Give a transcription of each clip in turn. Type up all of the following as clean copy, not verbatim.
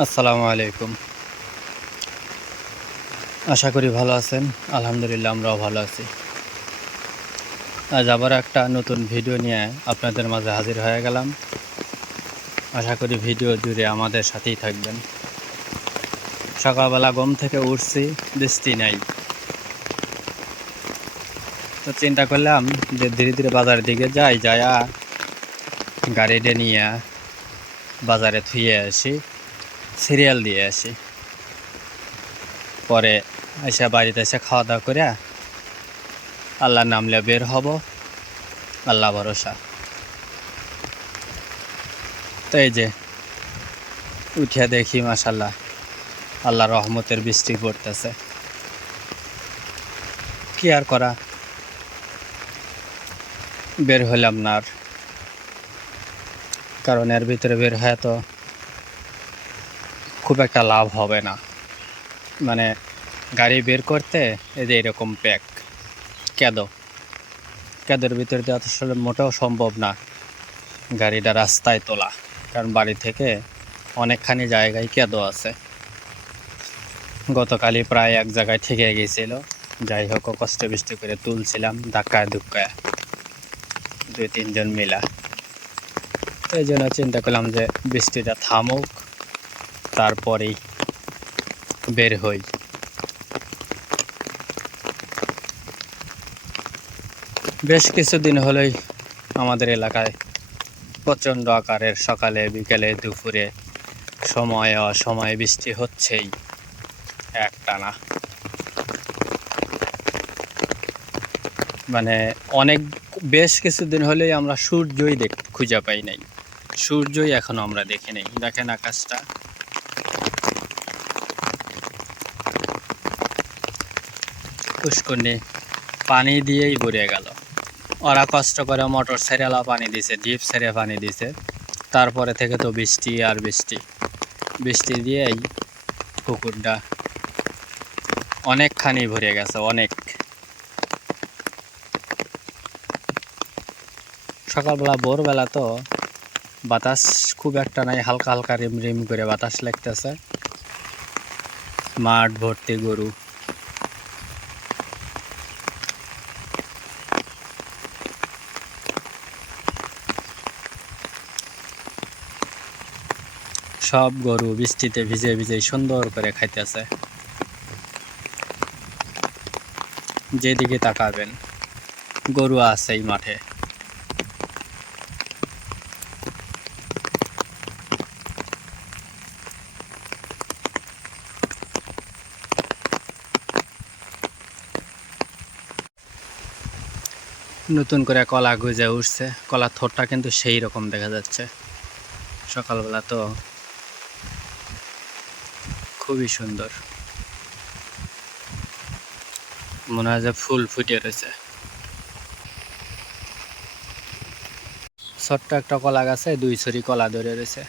আসসালামু আলাইকুম। আশা করি ভালো আছেন। আলহামদুলিল্লাহ আমরাও ভালো আছি। আজ আবার একটা নতুন ভিডিও নিয়ে আপনাদের মাঝে হাজির হয়ে গেলাম। আশা করি ভিডিও জুড়ে আমাদের সাথেই থাকবেন। সকালবেলা ঘুম থেকে উঠছি, বৃষ্টি নাই। তো চিন্তা করলাম যে ধীরে ধীরে বাজারের দিকে যাইয়া গাড়িটা নিয়ে বাজারে থুয়ে আসি, সিরিয়াল দিয়ে আসি। পরে এসে বাড়িতে এসে খাওয়া দাওয়া করে আল্লাহর নামলে বের হব, আল্লাহ ভরসা। তো এই যে উঠিয়া দেখি মাশাল্লাহ আল্লাহ রহমতের বৃষ্টি পড়তেছে। কি আর করা, বের হলাম না আর, কারণ এর ভিতরে বের হয়ে তো খুব একটা লাভ হবে না। মানে গাড়ি বের করতে এই যে এরকম প্যাক ক্যাদোর ভিতরে তো আসলে মোটেও সম্ভব না গাড়িটা রাস্তায় তোলা, কারণ বাড়ি থেকে অনেকখানি জায়গায় ক্যাদো আছে। গতকালই প্রায় এক জায়গায় ঠেকে গিয়েছিল, যাই হোক কষ্টে বৃষ্টি করে তুলছিলাম ধাক্কায় ধুক্কায় 2-3 জন মিলা। এই জন্য চিন্তা করলাম যে বৃষ্টিটা থামুক, তারপরেই বের হই। বেশ কিছুদিন হলেই আমাদের এলাকায় প্রচণ্ড আকারের সকালে বিকেলে দুপুরে সময় অসময়ে বৃষ্টি হচ্ছেই একটানা। মানে বেশ কিছুদিন হলেই আমরা সূর্যই খুঁজে পাই নাই, সূর্যই এখনো আমরা দেখি নাই। দেখেন আকাশটা, পুষ্করণী পানি দিয়েই ভরে গেল। ওরা কষ্ট করে মোটর ছেড়েলা পানি দিছে, ডিপ ছেড়ে পানি দিছে, তারপরে থেকে তো বৃষ্টি আর বৃষ্টি, বৃষ্টি দিয়েই পুকুরটা অনেকখানি ভরে গেছে। অনেক সকালবেলা ভোরবেলা তো বাতাস খুব একটা নাই, হালকা হালকা রিম রিম করে বাতাস লাগতেছে। মাঠ ভর্তি গরু। সব গরু বৃষ্টিতে ভিজে ভিজে সুন্দর করে খাইতেছে। যেদিকে তাকাবেন গরু আছেই মাঠে। নতুন করে কলা গুজে উঠছে, কলার থোরটা কিন্তু সেই রকম দেখা যাচ্ছে। সকালবেলা তো খুবই সুন্দর, মনে হয় যে ফুল ফুটে রয়েছে। ছোট্ট একটা কলা গাছে 2 ছড়ি কলা ধরে রয়েছে।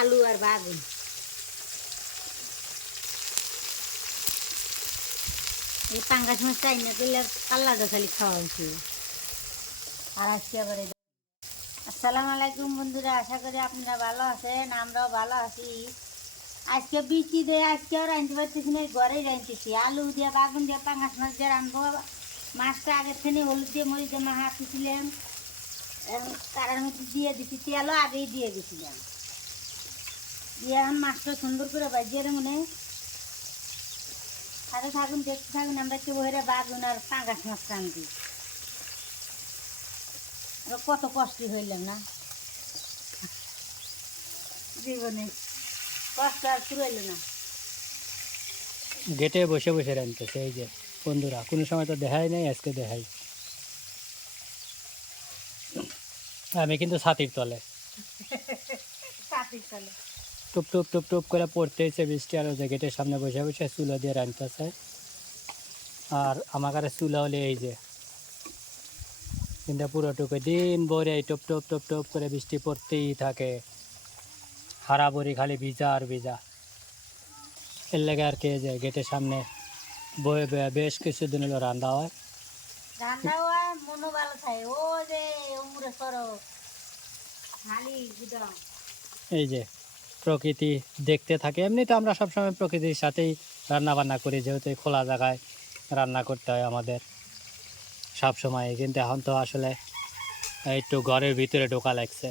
আলু আর বাগুন, এই পাঙ্গাস মাছ চাই না করলে কাল্লাটা খালি খাওয়া হয়েছিল। আর আজকে আবার আসসালামু আলাইকুম বন্ধুরা, আশা করি আপনারা ভালো আছেন, আমরাও ভালো আছি। আজকে বৃষ্টি দিয়ে আজকেও রাঁধতে পারতেছি না, ঘরেই রাঁধতেছি। আলু দিয়ে বাগুন দিয়ে পাঙ্গাস মাছ দিয়ে রাঁধবো। মাছটা আগের থেকে হলুদ দিয়ে মরিচ দিয়ে মাখাচ্ছিলাম, কারার মধ্যে দিয়ে দিচ্ছি, তেলও আগেই দিয়ে দিয়েছিলাম। দিয়ে এখন মাছটা সুন্দর করে বাজিয়ে মনে সাথে থাকুন, দেখতে থাকুন। আমরা একটু বইরে বাগুন আর পাঙ্গাস মাছ রাঁধি। কত কষ্ট হইলাম না জীবনে, কষ্ট আর পুরোইল না। গেটে বসে বসে রাঁধতেছে এই যে বন্ধুরা, কোনো সময় তো দেখাই নাই, আজকে দেখাই। আমি কিন্তু ছাতির তলে। ছাতির তলে টুপ টুপ টুপ টুপ করে পড়তেছে বৃষ্টি, আর ওই যে গেটের সামনে বসে বসে চুলা দিয়ে রাঁধতেছে। আর আমার কাছে চুলা হলে এই যে কিন্তু পুরোটুকু দিন ভরে এই টপ টপ টপ টপ করে বৃষ্টি পড়তেই থাকে, হারা বড়ি খালি ভিজা আর ভিজা। এর লেগে আর কি যে গেটের সামনে বয়ে বয়ে বেশ কিছুদিন হলো রান্না হয়। রান্না হয় মনও ভালো থাকে। ও যে উমরে সরো খালি গুদাম। এই যে প্রকৃতি দেখতে থাকে। এমনি তো আমরা সবসময় প্রকৃতির সাথেই রান্না বান্না করি, যেহেতু এই খোলা জায়গায় রান্না করতে হয় আমাদের সব সময়। কিন্তু এখন তো আসলে একটু ঘরের ভিতরে ঢোকা লাগছে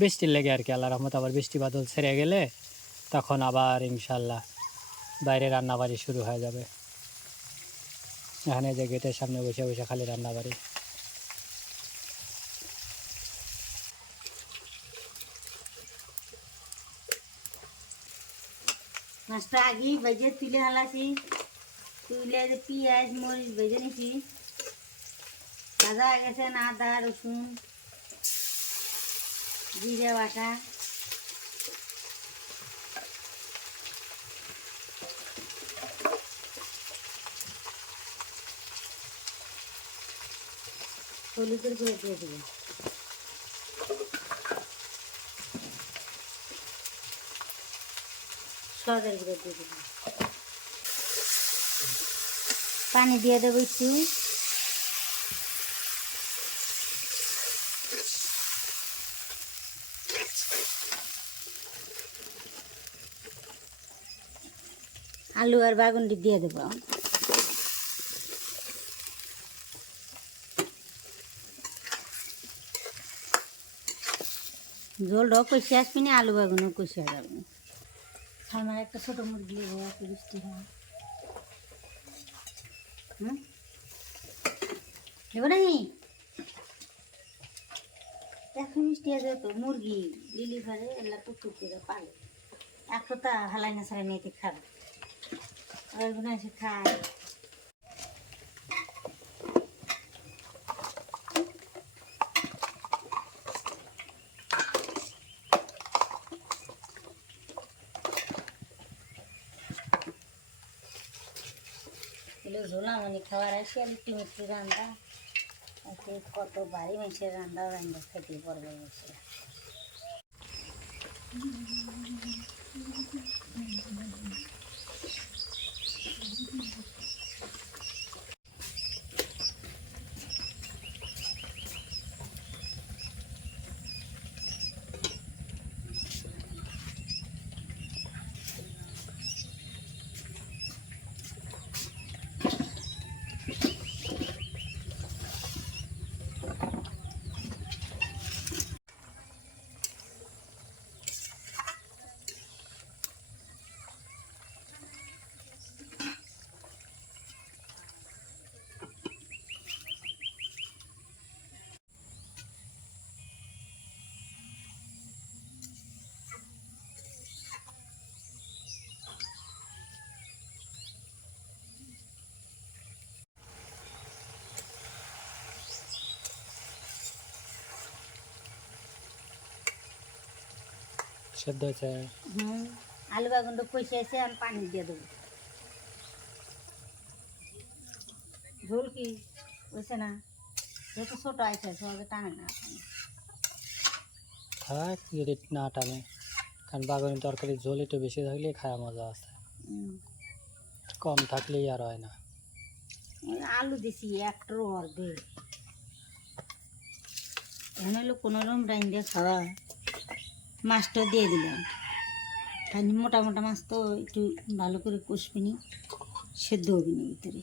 বৃষ্টির লেগে আর কি। আল্লাহ রহমত আবার বৃষ্টি বাদল ছেড়ে গেলে তখন আবার ইনশাল্লাহ বাইরে রান্নাবাড়ি শুরু হয়ে যাবে। এখানে যে গেটের সামনে বসে বসে খালি রান্নাবাড়ি। মাছটা আগেই ভেজে তুলে হালাছি, তুলে যে পেঁয়াজ মরিচ ভেজে নিছি, ভাজা হয়ে গেছে। আদা রসুন জিরে বাটা, হলুদের গুঁড়ো দিয়ে দেবো, সদের গুঁড়ো দিয়ে দেবো, পানি দিয়ে দেবো একটু। আলু আর বাগুনটি দিয়ে দেবো। ঝোলটাও কষে আসবি না, আলু বাগুনও কষে যাবে। আমার একটা ছোটো মুরগি নেবো, এত বৃষ্টি হয়। নেবো নাকি? এখন বৃষ্টি আছে তো মুরগি লিলি ঘরে এলা টুকটুক করে পালে, একটু তা হালাই না ছাড়া নিয়ে খাবে, ওইগুলো এসে খায়। ঝোলা মানে খাওয়ার আসি আর একটু মিষ্টি রান্না, কত বাড়ি মানুষের রান্না রান্না খেতে পড়বে বসে। সেদ্ধ হয়েছে। আলু বাগুনটা কষে এসে আমি পানি দিয়ে দেবো। ঝোল কি হয়েছে না, যেহেতু ছোটো আছে সবাই টানে না। থাক যদি না টানে, কারণ বাগানের তরকারি ঝোল একটু বেশি থাকলে খাওয়া মজা আছে, কম থাকলেই আর হয় না। আলু দিছি একটার অর্ধেক, এখানে হলো কোনো রকম ডাইন দিয়ে খাওয়া। মাছটা দিয়ে দিলাম, খালি মোটা মোটা মাছ তো একটু ভালো করে কষবি নি, সেদ্ধ হবি না ভিতরে।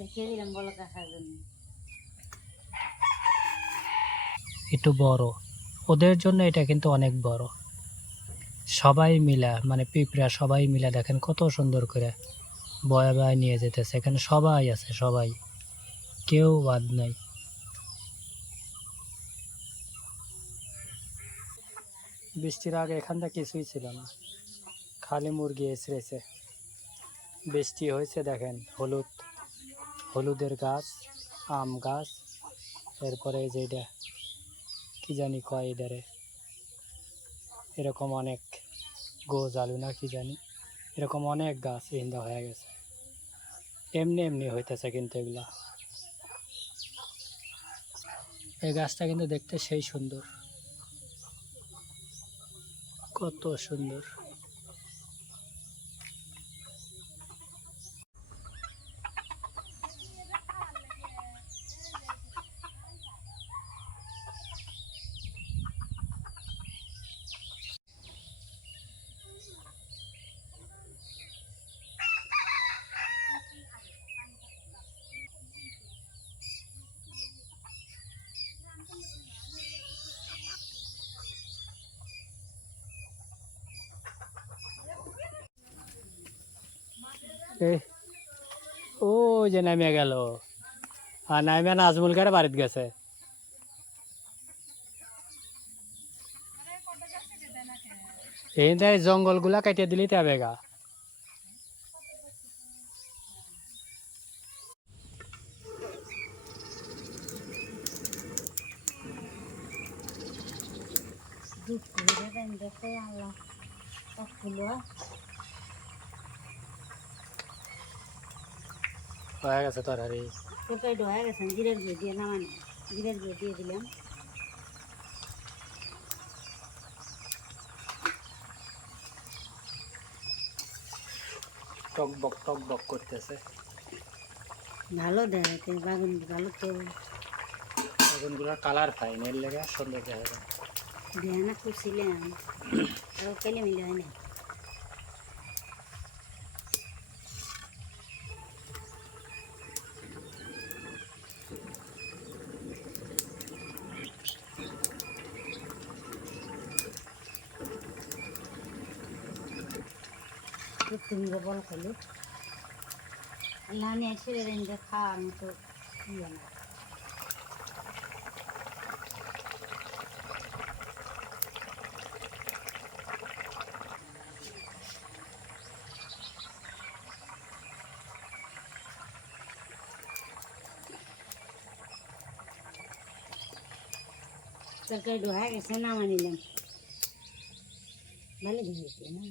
দেখিয়ে দিলাম বলো কাকার জন্য। একটু বড় ওদের জন্য, এটা কিন্তু অনেক বড়। সবাই মিলা মানে পিঁপড়া সবাই মিলা দেখেন কত সুন্দর করে বয়ে বয়ে নিয়ে যেতেছে। এখানে সবাই আছে, সবাই, কেউ বাদ নাই। বৃষ্টির আগে এখানটা কিছুই ছিল না, খালি মুরগি এসরেছে। বৃষ্টি হয়েছে দেখেন, হলুদের গাছ, আম গাছ, এরপরে এই যে এটা কি জানি কয় এটারে, এরকম অনেক গোজ আলু না কি জানি, এরকম অনেক গাছ ইন্দা হয়ে গেছে। এমনি এমনি হইতেছে কিন্তু এগুলা। এই গাছটা কিন্তু দেখতে সেই সুন্দর, কত সুন্দর। ও যে নামে গেল, আর নামে নাজমুল কারে বাড়িতে গেছে। এই জঙ্গল গুলা কাটিয়ে দিলেই তবে গা। হয়ে গেছে তরকারি। তরকারিটা হয়ে গেছে, জিরের গুঁড়ো দিয়ে নামানো, জিরের গুঁড়ো দিয়ে দিলাম। টক বক করতেছে। ভালো দেখাতে বাগুন, ভালো তেল বেগুনগুলোর কালার পাইনি, এর লেগে সুন্দর দেখা যায়। দেয় না কুচিলাম, আর কেলে মিলে হয় না। তুমি বল খালি লানি এসে রেঞ্জে খাওয়ার মতো ইয়ে না। তরকারি হয়ে গেছে, নামা নিলাম। ভালো ভেজেছে না?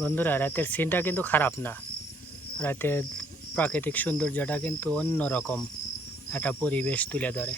বন্ধুরা, রাতের সিনটা কিন্তু খারাপ না। রাতের প্রাকৃতিক সৌন্দর্যটা কিন্তু অন্যরকম একটা পরিবেশ তুলে ধরে।